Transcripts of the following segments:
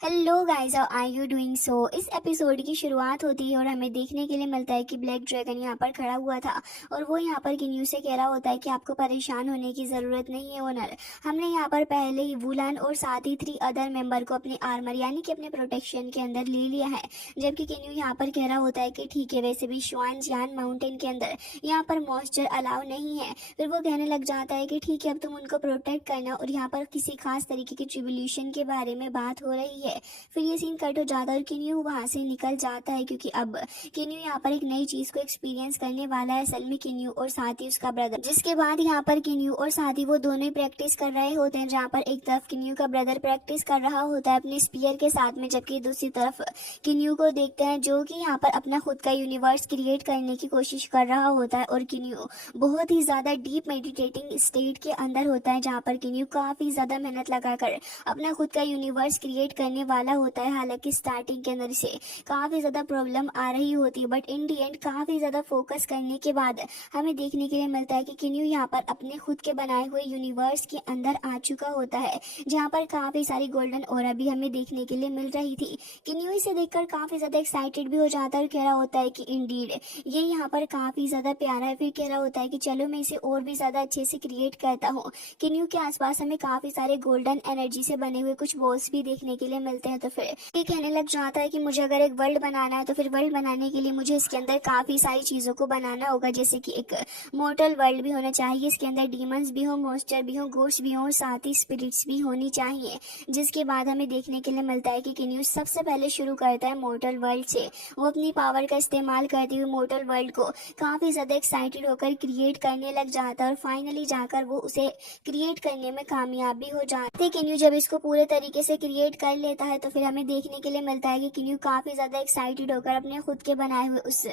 Hello guys, how are you doing? So इस episode की शुरुआत होती है और हमें देखने के लिए मिलता है कि ब्लैक ड्रैगन यहाँ पर खड़ा हुआ था और वो यहाँ पर किन्यू से कह रहा होता है कि आपको परेशान होने की ज़रूरत नहीं है ओनर। हमने यहाँ पर पहले ही वुलान और साथ ही 3 अदर मेंबर को अपने आर्मर यानी कि अपने प्रोटेक्शन के अंदर ले लिया है। जबकि किन्यू यहाँ पर कह रहा होता है कि ठीक है, वैसे भी श्वानजियान माउंटेन के अंदर यहाँ पर मॉइस्चर अलाउ नहीं है। फिर वो कहने लग जाता है कि ठीक है, अब तुम उनको प्रोटेक्ट करना और यहाँ पर किसी खास तरीके की ट्रिब्यूलेशन के बारे में बात हो रही है। फिर ये सीन कट हो जाता है और किन्यू वहां से निकल जाता है क्योंकि अब किन्यू यहाँ पर एक नई चीज को एक्सपीरियंस करने वाला है, असल में किन्यू और साथ ही उसका ब्रदर। जिसके बाद यहाँ पर किन्यू और साथ ही वो दोनों ही प्रैक्टिस कर रहे होते हैं, जहाँ पर एक तरफ किन्यू का ब्रदर प्रैक्टिस कर रहा होता है अपने स्पीयर के साथ में, जबकि दूसरी तरफ किन्यू को देखते हैं जो कि यहाँ पर अपना खुद का यूनिवर्स क्रिएट करने की कोशिश कर रहा होता है। और किन्यू बहुत ही ज्यादा डीप मेडिटेटिंग स्टेट के अंदर होता है, जहाँ पर किन्यू काफी ज्यादा मेहनत लगाकर अपना खुद का यूनिवर्स क्रिएट करने वाला होता है। हालांकि स्टार्टिंग के अंदर से काफी ज्यादा प्रॉब्लम आ रही होती है, बट इन दी एंड काफी ज्यादा फोकस करने के बाद हमें देखने के लिए मिलता है कि किन्यू यहाँ पर अपने खुद के बनाए हुए यूनिवर्स के अंदर आ चुका होता है, जहाँ पर काफी सारी गोल्डन ऑरा भी हमें देखने के लिए मिल रही थी। किन्यू इसे देखकर काफी ज्यादा एक्साइटेड भी हो जाता है और कह रहा होता है कि इंडीड ये यहाँ पर काफी ज्यादा प्यारा है। फिर कह रहा होता है कि चलो मैं इसे और भी ज्यादा अच्छे से क्रिएट करता हूँ। किन्यू के आसपास हमें काफी सारे गोल्डन एनर्जी से बने हुए कुछ बॉल्स भी देखने के लिए मिलते हैं। तो फिर ये कहने लग जाता है कि मुझे अगर एक वर्ल्ड बनाना है तो फिर वर्ल्ड बनाने के लिए मुझे इसके अंदर काफी सारी चीजों को बनाना होगा, जैसे कि एक मोर्टल वर्ल्ड भी होना चाहिए, इसके अंदर डीमंस भी हो, मॉन्स्टर भी हो, घोस्ट भी हो और साथ ही स्पिरिट्स भी होनी चाहिए। जिसके बाद हमें देखने के लिए मिलता है कि किन्यू सबसे पहले शुरू करता है मोर्टल वर्ल्ड से। वो अपनी पावर का इस्तेमाल करते हुए मोर्टल वर्ल्ड को काफी ज्यादा एक्साइटेड होकर क्रिएट करने लग जाता है और फाइनली जाकर वो उसे क्रिएट करने में कामयाब भी हो जाते हैं। किन्यू जब इसको पूरे तरीके से क्रिएट कर लेता है तो फिर हमें देखने के लिए मिलता है कि किन्यू काफी ज्यादा एक्साइटेड होकर अपने खुद के बनाए हुए उस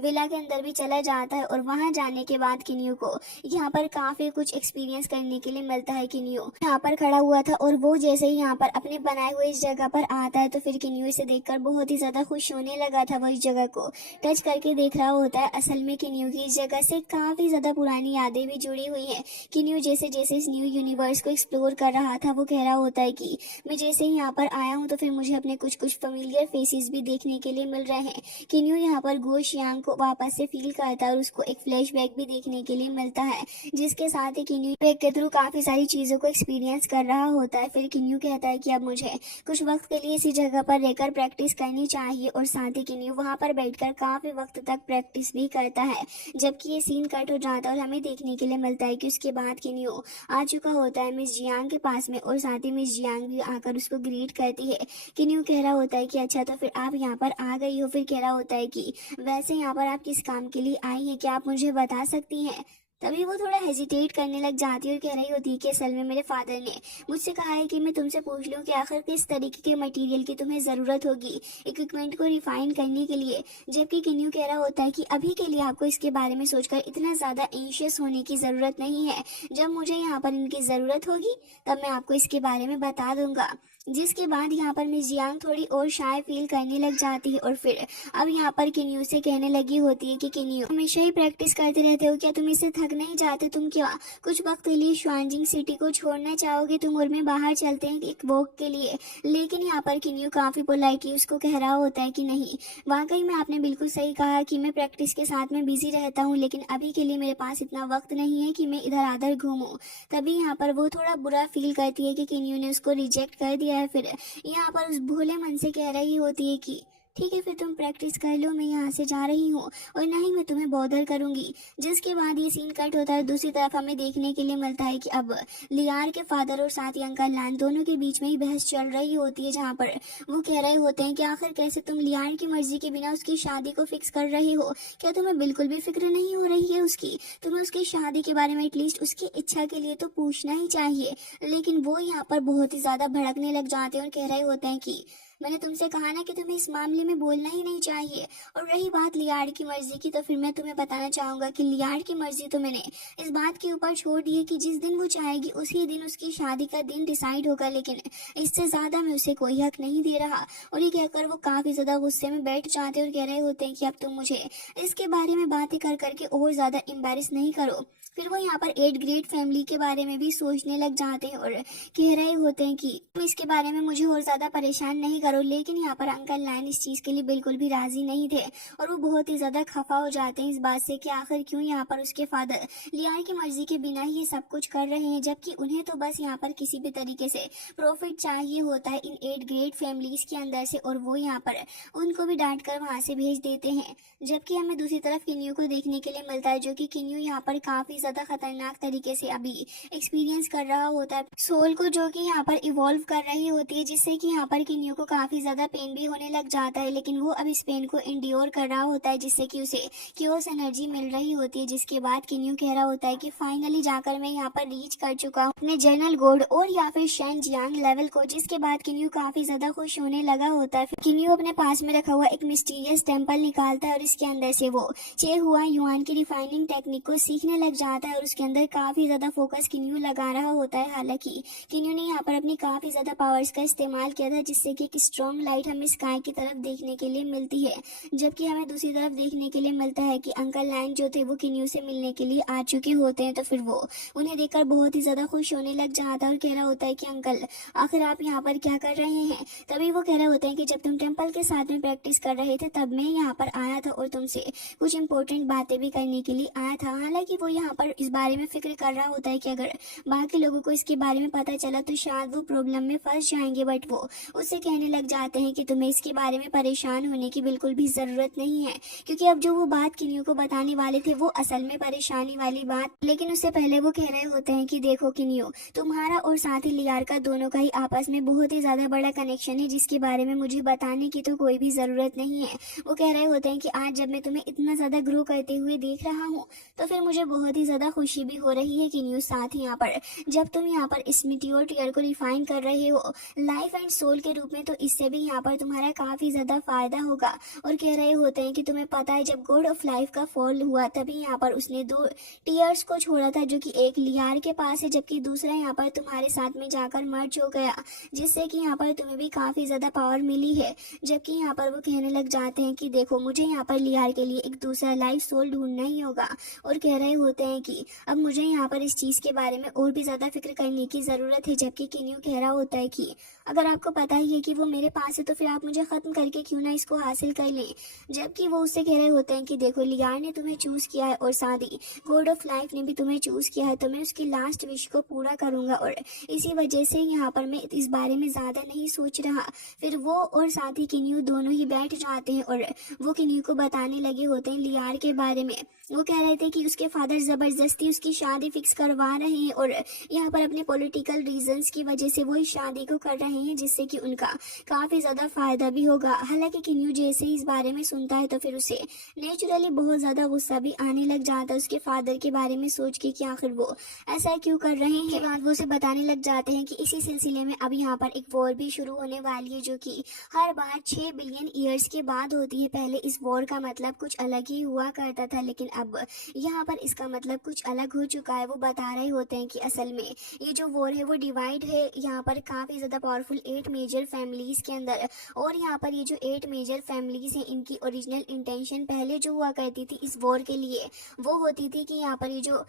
विला के अंदर भी चला जाता है और वहां जाने के बाद किन्यू को यहाँ पर काफी कुछ एक्सपीरियंस करने के लिए मिलता है। किन्यू यहाँ पर खड़ा हुआ था और वो जैसे ही यहाँ पर अपने बनाए हुए इस जगह पर आता है तो फिर किन्यू इसे देखकर बहुत ही ज्यादा खुश होने लगा था। वो इस जगह को टच करके देख रहा होता है। असल में किन्यू की इस जगह से काफी ज्यादा पुरानी यादें भी जुड़ी हुई है। किन्यू जैसे जैसे इस न्यू यूनिवर्स को एक्सप्लोर कर रहा था वो कह रहा होता है कि मैं जैसे ही यहाँ पर आया हूँ तो फिर मुझे अपने कुछ कुछ फेमिलियर फेसेस भी देखने के लिए मिल रहे हैं। किन्यू यहाँ पर गोश यांग को वापस से फील करता है और उसको एक फ्लैशबैक भी देखने के लिए मिलता है, जिसके साथ ही किन्यू के थ्रू काफी सारी चीजों को एक्सपीरियंस कर रहा होता है। फिर किन्यू कहता है कि अब मुझे कुछ वक्त के लिए इसी जगह पर रहकर प्रैक्टिस करनी चाहिए और साथ ही किन्यू वहां पर बैठकर काफी वक्त तक प्रैक्टिस भी करता है। जबकि ये सीन कट हो जाता है और हमें देखने के लिए मिलता है कि उसके बाद किन्यू आ चुका होता है मिस जियांग के पास में और साथ ही मिस जियांग भी आकर उसको ग्रीट करती है। किन्यू कह रहा होता है कि अच्छा, तो फिर आप यहाँ पर आ गई हो। फिर कह रहा होता है कि वैसे यहाँ पर आप किस काम के लिए आई हैं, क्या आप मुझे बता सकती हैं? तभी वो थोड़ा हेजिटेट करने लग जाती है और कह रही होती है कि असल में मेरे फादर ने मुझसे कहा है कि मैं तुमसे पूछ लूं कि आखिर किस तरीके के मटेरियल की तुम्हें ज़रूरत होगी इक्विपमेंट को रिफाइन करने के लिए। जबकि किन्यू कह रहा होता है कि अभी के लिए आपको इसके बारे में सोचकर इतना ज़्यादा एंशियस होने की ज़रूरत नहीं है। जब मुझे यहाँ पर इनकी ज़रूरत होगी तब मैं आपको इसके बारे में बता दूंगा। जिसके बाद यहाँ पर मिस जियांग थोड़ी और शाय फील करने लग जाती है और फिर अब यहाँ पर किन्यू से कहने लगी होती है कि किन्यू हमेशा ही प्रैक्टिस करते रहते हो क्या? तुम इससे थक नहीं जाते? तुम क्या कुछ वक्त के लिए श्वानजिंग सिटी को छोड़ना चाहोगे? तुम और मैं बाहर चलते हैं एक वॉक के लिए। लेकिन यहाँ पर किन्यू काफी पोलाइटली उसको कह रहा होता है कि नहीं, वाकई में आपने बिल्कुल सही कहा कि मैं प्रैक्टिस के साथ में बिजी रहता हूँ, लेकिन अभी के लिए मेरे पास इतना वक्त नहीं है कि मैं इधर उधर घूमूं। तभी यहाँ पर वो थोड़ा बुरा फील करती है कि किन्यू ने उसको रिजेक्ट कर दिया है। फिर यहाँ पर उस भोले मन से कह रही होती है कि ठीक है, फिर तुम प्रैक्टिस कर लो, मैं यहाँ से जा रही हूँ और ना ही मैं तुम्हें बॉदर करूंगी। जिसके बाद ये सीन कट होता है। दूसरी तरफ हमें देखने के लिए मिलता है कि अब लियार के फादर और साथ ही अंकल लैन दोनों के बीच में ही बहस चल रही होती है, जहाँ पर वो कह रहे होते हैं कि आखिर कैसे तुम लियार की मर्जी के बिना उसकी शादी को फिक्स कर रहे हो? क्या तुम्हें बिल्कुल भी फिक्र नहीं हो रही है उसकी? तुम्हें उसकी शादी के बारे में एटलीस्ट उसकी इच्छा के लिए तो पूछना ही चाहिए। लेकिन वो यहाँ पर बहुत ही ज्यादा भड़कने लग जाते हैं और कह रहे होते हैं कि मैंने तुमसे कहा ना कि तुम्हें इस मामले में बोलना ही नहीं चाहिए। और रही बात लियार्ड की मर्जी की, तो फिर मैं तुम्हें बताना चाहूंगा कि लियार्ड की मर्जी तो मैंने इस बात के ऊपर छोड़ दी है कि जिस दिन वो चाहेगी उसी दिन उसकी शादी का दिन डिसाइड होगा, लेकिन इससे ज्यादा मैं उसे कोई हक नहीं दे रहा। और ये कहकर वो काफी ज्यादा गुस्से में बैठ जाते और कह रहे होते हैं कि अब तुम मुझे इसके बारे में बातें कर करके और ज्यादा एम्बेरस नहीं करो। फिर वो यहाँ पर 8 ग्रेट फैमिली के बारे में भी सोचने लग जाते हैं और कह रहे होते हैं कि तुम इसके बारे में मुझे और ज्यादा परेशान नहीं करो। लेकिन यहाँ पर अंकल लायन इस चीज के लिए बिल्कुल भी राजी नहीं थे और वो बहुत ही ज्यादा खफा हो जाते हैं इस बात से कि आखिर क्यों यहाँ पर उसके फादर लियार की मर्जी के बिना ही ये सब कुछ कर रहे हैं, जबकि उन्हें तो बस यहाँ पर किसी भी तरीके से प्रॉफिट चाहिए होता है इन 8 ग्रेट फैमिलीज के अंदर से, और वो यहाँ पर उनको भी डांट कर वहां से भेज देते हैं। जबकि हमें दूसरी तरफ किन्यू को देखने के लिए मिलता है, जो कि किन्यू यहाँ पर काफी ज्यादा खतरनाक तरीके से अभी एक्सपीरियंस कर रहा होता है सोल को, जो कि यहाँ पर इवॉल्व कर रही होती है, जिससे कि यहाँ पर किन्यू को काफी ज्यादा पेन भी होने लग जाता है। लेकिन वो अब इस पेन को इंड्योर कर रहा होता है, जिससे कि उसे क्योस एनर्जी मिल रही होती है। जिसके बाद किन्यू कह रहा होता है कि फाइनली जाकर मैं यहाँ पर रीच कर चुका हूँ अपने जनरल गोड और या फिर शेन जियांग लेवल को। जिसके बाद किन्यू काफी ज्यादा खुश होने लगा होता है। किन्यू अपने पास में रखा हुआ एक मिस्टीरियस टेम्पल निकालता है और इसके अंदर से वो चे हुआ युआन की रिफाइनिंग टेक्निक को सीखने लग जाता है और उसके अंदर काफी ज्यादा फोकस किन्यू लगा रहा होता है। हालांकि किन्यू ने यहाँ पर अपनी काफी ज्यादा पावर्स का इस्तेमाल किया था, जिससे कि एक स्ट्रॉन्ग लाइट हमें स्काई की तरफ देखने के लिए मिलती है। जबकि हमें दूसरी तरफ देखने के लिए मिलता है कि अंकल लायन जो थे वो किन्यू से मिलने के लिए आ चुके होते हैं। तो फिर वो उन्हें देखकर बहुत ही ज्यादा खुश होने लग जाता है और कह रहा होता है कि अंकल आखिर आप यहाँ पर क्या कर रहे हैं। तभी वो कह रहे होते हैं कि जब तुम टेम्पल के साथ में प्रैक्टिस कर रहे थे तब मैं यहाँ पर आया था और तुमसे कुछ इंपॉर्टेंट बातें भी करने के लिए आया था। हालांकि वो यहाँ पर इस बारे में फिक्र कर रहा होता है कि अगर बाकी लोगों को इसके बारे में पता चला तो शायद वो प्रॉब्लम में फंस जाएंगे, बट वो उससे कहने लग जाते हैं कि तुम्हें इसके बारे में परेशान होने की बिल्कुल भी जरूरत नहीं है, क्योंकि अब जो वो बात किन्यू को बताने वाले थे वो असल में परेशानी वाली बात। लेकिन उससे पहले वो कह रहे होते हैं कि देखो किन्यू, तुम्हारा और साथ ही लियार का दोनों का ही आपस में बहुत ही ज्यादा बड़ा कनेक्शन है, जिसके बारे में मुझे बताने की तो कोई भी जरूरत नहीं है। वो कह रहे होते हैं कि आज जब मैं तुम्हें इतना ज्यादा ग्रो करते हुए देख रहा हूँ तो फिर मुझे बहुत ही ज्यादा खुशी भी हो रही है किन्यू। साथ ही यहाँ पर जब तुम यहाँ पर इस मीटियोर टीयर को रिफाइन कर रहे हो लाइफ एंड सोल के रूप में, तो इससे भी यहाँ पर तुम्हारा काफी ज्यादा फायदा होगा। और कह रहे होते हैं कि तुम्हें पता है जब गॉड ऑफ लाइफ का फॉल हुआ तभी यहाँ पर उसने 2 टीयर्स को छोड़ा था, जो कि एक लियार के पास है जबकि दूसरा यहाँ पर तुम्हारे साथ में जाकर मर्ज हो गया, जिससे कि यहाँ पर तुम्हें भी काफी ज्यादा पावर मिली है। जबकि यहाँ पर वो कहने लग जाते हैं कि देखो मुझे यहाँ पर लियार के लिए एक दूसरा लाइफ सोल ढूंढना ही होगा। और कह रहे होते हैं कि अब मुझे यहाँ पर इस चीज के बारे में और भी ज्यादा फिक्र करने की जरूरत है। जबकि किन्यू कह रहा होता है कि अगर आपको पता ही है कि वो मेरे पास है तो फिर आप मुझे खत्म करके क्यों ना इसको हासिल कर लें। जबकि वो उससे कह रहे होते हैं कि देखो लियार ने तुम्हें चूज किया है और साथ ही गॉड ऑफ लाइफ ने भी तुम्हें चूज किया है, तो मैं उसकी लास्ट विश को पूरा करूंगा और इसी वजह से यहाँ पर मैं इस बारे में ज्यादा नहीं सोच रहा। फिर वो और साथ ही किन्यू दोनों ही बैठ जाते हैं और वो किन्यू को बताने लगे होते हैं लियार के बारे में। वो कह रहे थे कि उसके फादर जबरदस्ती उसकी शादी फिक्स करवा रहे हैं और यहाँ पर अपने पॉलिटिकल रीजंस की वजह से वो इस शादी को कर रहे हैं, जिससे कि उनका काफी ज्यादा फायदा भी होगा। हालांकि किन्यू जैसे ही इस बारे में सुनता है तो फिर उसे नेचुरली बहुत ज्यादा गुस्सा भी आने लग जाता है उसके फादर के बारे में सोच के कि आखिर वो ऐसा क्यों कर रहे हैं। बाद वो उसे बताने लग जाते हैं कि इसी सिलसिले में अब यहाँ पर एक वॉर भी शुरू होने वाली है, जो कि हर बार 6 बिलियन ईयर्स के बाद होती है। पहले इस वॉर का मतलब कुछ अलग ही हुआ करता था, लेकिन अब यहाँ पर इसका मतलब कुछ अलग हो चुका है। वो बता रहे होते हैं कि असल में ये जो वॉर है वो डिवाइड है यहाँ पर काफी ज्यादा पावरफुल 8 मेजर फैमिलीज के अंदर। और यहाँ पर ये जो 8 मेजर फैमिलीज हैं इनकी ओरिजिनल इंटेंशन पहले जो हुआ करती थी इस वॉर के लिए वो होती थी कि यहाँ पर ये जो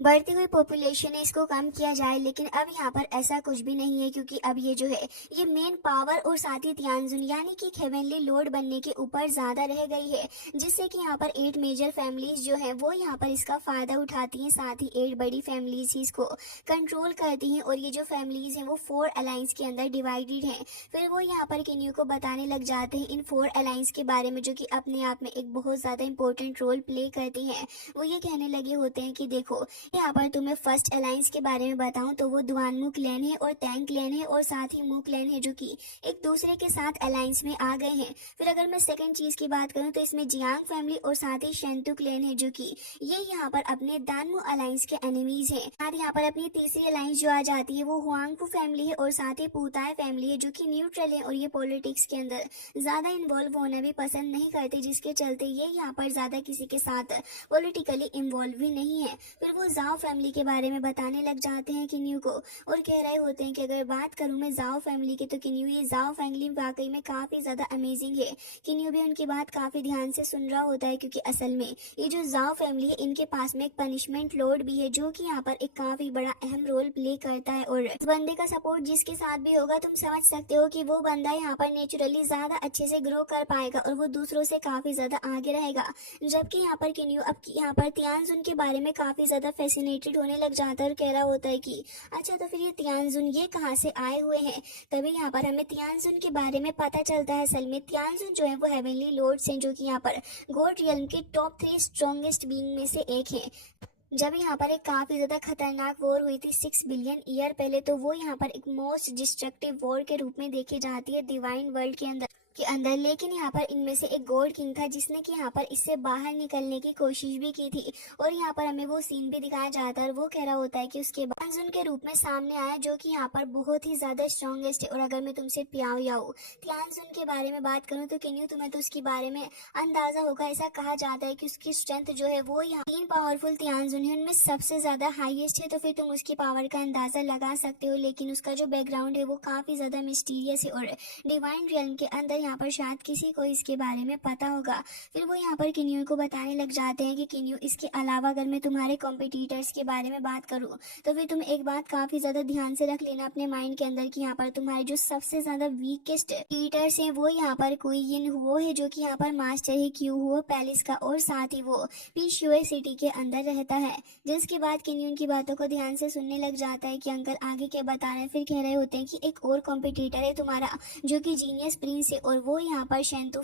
बढ़ती हुई पॉपुलेशन है इसको कम किया जाए, लेकिन अब यहाँ पर ऐसा कुछ भी नहीं है, क्योंकि अब ये जो है ये मेन पावर और साथ ही तियानजुन यानी कि हेवनली लॉर्ड बनने के ऊपर ज्यादा रह गई है, जिससे कि यहाँ पर 8 मेजर फैमिलीज जो है वो यहाँ पर इसका फायदा उठाती हैं। साथ ही 8 बड़ी फैमिलीज ही इसको कंट्रोल करती हैं और ये जो फैमिलीज हैं वो 4 अलायंस के अंदर डिवाइडेड हैं। फिर वो यहाँ पर किन्यू को बताने लग जाते हैं इन 4 अलायंस के बारे में, जो कि अपने आप में एक बहुत ज्यादा इंपॉर्टेंट रोल प्ले करती हैं। वो ये कहने लगे होते हैं कि देखो यहाँ पर तुम्हें फर्स्ट अलायंस के बारे में बताऊं तो वो दुआनमू क्लैन है और टैंग क्लैन है और साथ ही मू क्लैन है जो कि एक दूसरे के साथ अलायंस में आ गए हैं। फिर अगर मैं सेकंड चीज की बात करूं तो इसमें जियांग फैमिली और साथ ही शेंतु क्लैन है जो कि ये यहाँ पर अपने दानमू अलायंस के एनिमीज हैं। साथ यहाँ पर अपनी तीसरी अलायंस जो आ जाती है वो हुआंगफू फैमिली है और साथ ही पूताए फैमिली है जो कि न्यूट्रल है और ये पॉलिटिक्स के अंदर ज्यादा इन्वॉल्व होना भी पसंद नहीं करते, जिसके चलते ये यहाँ पर ज्यादा किसी के साथ पॉलिटिकली इन्वॉल्व भी नहीं है। फिर वो जाओ फैमिली के बारे में बताने लग जाते हैं किन्यू को और कह रहे होते हैं कि अगर बात करूं मैं जाओ फैमिली की तो किन्यू ये जाओ फैमिली वाकई में काफी ज्यादा अमेजिंग है। किन्यू भी उनकी बात काफी ध्यान से सुन रहा होता है क्योंकि असल में ये जो जाओ फैमिली है इनके पास में एक पनिशमेंट लॉर्ड भी है जो कि यहाँ पर एक काफी बड़ा अहम रोल प्ले करता है और इस बंदे का सपोर्ट जिसके साथ भी होगा तुम समझ सकते हो कि वो बंदा यहाँ पर नेचुरली ज्यादा अच्छे से ग्रो कर पाएगा और वो दूसरों से काफी ज्यादा आगे रहेगा। जबकि यहाँ पर किन्यू अब यहाँ पर तियानजुन के बारे में काफी ज्यादा फैसिनेटेड होने लग जाता है और कह रहा होता है कि अच्छा तो फिर ये तियानजुन ये कहाँ से आए हुए हैं। तभी यहाँ पर हमें तियानजुन के बारे में पता चलता है। असल में तियानजुन जो है वो हेवनली लॉर्ड्स हैं जो कि यहाँ पर गॉड रियल्म के टॉप 3 स्ट्रॉन्गेस्ट बीइंग में से एक है। जब यहाँ पर एक काफी ज्यादा खतरनाक वॉर हुई थी 6 बिलियन ईयर पहले, तो वो यहाँ पर एक मोस्ट डिस्ट्रक्टिव वॉर के रूप में देखी जाती है डिवाइन वर्ल्ड के अंदर। लेकिन यहाँ पर इनमें से एक गॉड किंग था जिसने कि यहाँ पर इससे बाहर निकलने की कोशिश भी की थी और यहाँ पर हमें वो सीन भी दिखाया जाता है और वो कह रहा होता है कि उसके बाद तियानजुन के रूप में सामने आया जो कि यहाँ पर बहुत ही ज्यादा स्ट्रॉन्गेस्ट है। और अगर मैं तुमसे प्याओ याओ तियानजुन के बारे में बात करूँ तो किन्यू तुम्हें तो उसके बारे में अंदाजा होगा। ऐसा कहा जाता है कि उसकी स्ट्रेंथ जो है वो यहाँ 3 पावरफुल तियानजुन है उनमें सबसे ज्यादा हाईएस्ट है, तो फिर तुम उसकी पावर का अंदाजा लगा सकते हो। लेकिन उसका जो बैकग्राउंड है वो काफी ज्यादा मिस्टीरियस है और डिवाइन रियल्म के अंदर यहाँ पर शायद किसी को इसके बारे में पता होगा। फिर वो यहाँ पर किन्यू को बताने लग जाते हैं कि किन्यू इसके अलावा अगर मैं तुम्हारे कॉम्पिटिटर्स के बारे में बात करूँ तो फिर तुम एक बात काफी ज्यादा ध्यान से रख लेना अपने माइंड के अंदर कि यहाँ पर तुम्हारे जो सबसे ज्यादा वीकेस्ट लीडर्स हैं वो यहाँ पर क्वीन हुओ है जो कि यहाँ पर मास्टर है क्यू हुओ पैलेस का और साथ ही वो पीशुए सिटी के अंदर रहता है। जिसके बाद किन्यू उनकी बातों को ध्यान से सुनने लग जाता है कि अंकल आगे क्या बता रहे हैं। फिर कह रहे होते हैं कि एक और कॉम्पिटिटर है तुम्हारा जो कि जीनियस प्रिंस है और वो यहाँ पर शेंतु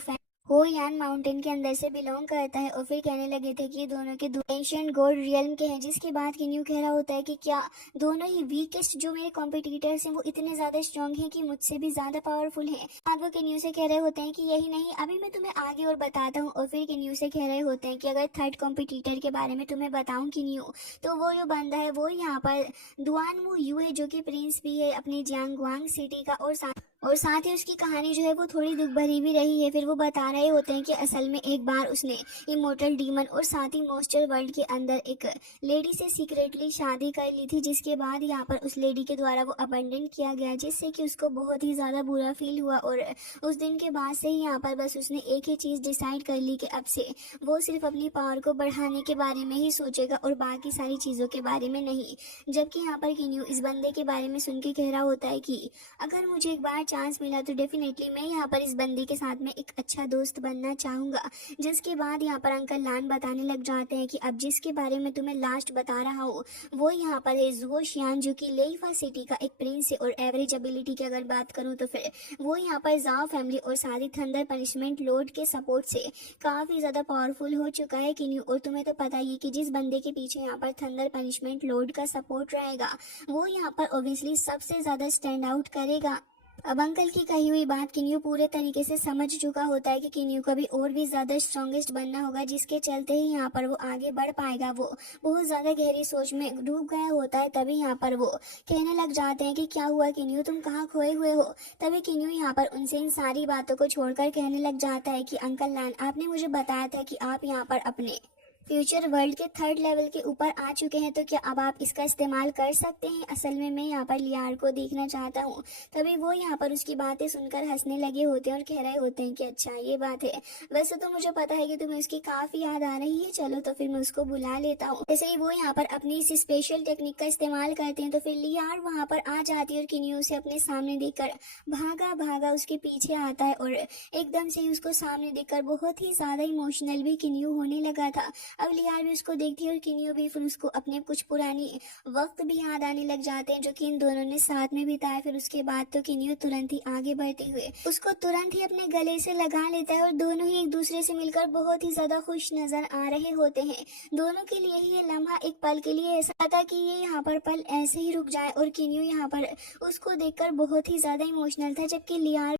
हो यान माउंटेन के अंदर से बिलोंग करता है। और फिर कहने लगे थे कि ये दोनों के एंशिएंट गॉड रियल्म के हैं। जिसके बाद किन्यू कह रहा होता है कि क्या दोनों ही वीकेस्ट जो मेरे कॉम्पिटिटर्स हैं वो इतने ज्यादा स्ट्रॉन्ग हैं कि मुझसे भी ज्यादा पावरफुल हैं। बाद वो किन्यू से कह रहे होते हैं कि यही नहीं अभी मैं तुम्हें आगे और बताता हूँ। और फिर किन्यू से कह रहे होते हैं कि अगर थर्ड कॉम्पिटिटर के बारे में तुम्हें बताऊँ किन्यू तो वो जो बंदा है वो यहाँ पर दुआनमू यू है जो कि प्रिंस भी है अपनी जियांगवांग सिटी का और साथ ही उसकी कहानी जो है वो थोड़ी दुख भरी भी रही है। फिर वो बता रहे होते हैं कि असल में एक बार उसने इमोर्टल डीमन और साथ ही मॉन्स्टर वर्ल्ड के अंदर एक लेडी से सीक्रेटली शादी कर ली थी, जिसके बाद यहाँ पर उस लेडी के द्वारा वो अबंडन किया गया जिससे कि उसको बहुत ही ज़्यादा बुरा फील हुआ। और उस दिन के बाद से ही यहाँ पर बस उसने एक ही चीज़ डिसाइड कर ली कि अब से वो सिर्फ अपनी पावर को बढ़ाने के बारे में ही सोचेगा और बाकी सारी चीज़ों के बारे में नहीं। जबकि यहाँ पर किन्यू इस बंदे के बारे में सुन के कह रहा होता है कि अगर मुझे एक बार चांस मिला तो डेफिनेटली मैं यहाँ पर इस बंदे के साथ में एक अच्छा दोस्त बनना चाहूँगा। जिसके बाद यहाँ पर अंकल लान बताने लग जाते हैं कि अब जिसके बारे में तुम्हें लास्ट बता रहा हूँ वो यहाँ पर है जुओ शियान जो कि लेइफा सिटी का एक प्रिंस है। और एवरेज एबिलिटी की अगर बात करूँ तो फिर वो यहाँ पर जाओ फैमिली और सारी थंडर पनिशमेंट लॉर्ड के सपोर्ट से काफ़ी ज़्यादा पावरफुल हो चुका है किन्यू। और तुम्हें तो पता ही है कि जिस बंदे के पीछे यहाँ पर थंडर पनिशमेंट लॉर्ड का सपोर्ट रहेगा वो यहाँ पर ऑब्वियसली सबसे ज़्यादा स्टैंड आउट करेगा। अब अंकल की कही हुई बात किन्यू पूरे तरीके से समझ चुका होता है कि किन्यू को भी और भी ज़्यादा स्ट्रॉन्गेस्ट बनना होगा, जिसके चलते ही यहाँ पर वो आगे बढ़ पाएगा। वो बहुत ज़्यादा गहरी सोच में डूब गया होता है। तभी यहाँ पर वो कहने लग जाते हैं कि क्या हुआ किन्यू तुम कहाँ खोए हुए हो। तभी किन्यू यहाँ पर उनसे इन सारी बातों को छोड़कर कहने लग जाता है कि अंकल लान आपने मुझे बताया था कि आप यहाँ पर अपने फ्यूचर वर्ल्ड के 3rd लेवल के ऊपर आ चुके हैं, तो क्या अब आप इसका इस्तेमाल कर सकते हैं। असल में मैं यहाँ पर लियार को देखना चाहता हूँ। तभी वो यहाँ पर उसकी बातें सुनकर हंसने लगे होते हैं और कह रहे होते हैं कि अच्छा ये बात है, वैसे तो मुझे पता है कि तुम्हें उसकी काफ़ी याद आ रही है, चलो तो फिर मैं उसको बुला लेता हूँ। जैसे ही वो यहाँ पर अपनी इस स्पेशल टेक्निक का इस्तेमाल करते हैं तो फिर लियार वहाँ पर आ जाती है और किन्यू उसे अपने सामने देखकर भागा भागा उसके पीछे आता है और एकदम से ही उसको सामने देखकर बहुत ही ज़्यादा इमोशनल भी किन्यू होने लगा था। अब लियार भी उसको देखती है और किनियो भी, फिर उसको अपने कुछ पुरानी वक्त भी याद आने लग जाते हैं जो कि इन दोनों ने साथ में बिताया। फिर उसके बाद तो किनियो तुरंत ही आगे बढ़ते हुए उसको तुरंत ही अपने गले से लगा लेता है और दोनों ही एक दूसरे से मिलकर बहुत ही ज्यादा खुश नजर आ रहे होते हैं। दोनों के लिए ही ये लम्हा एक पल के लिए ऐसा था कि ये यहाँ पर पल ऐसे ही रुक जाए, और किनियो यहाँ पर उसको देखकर बहुत ही ज्यादा इमोशनल था, जबकि लियार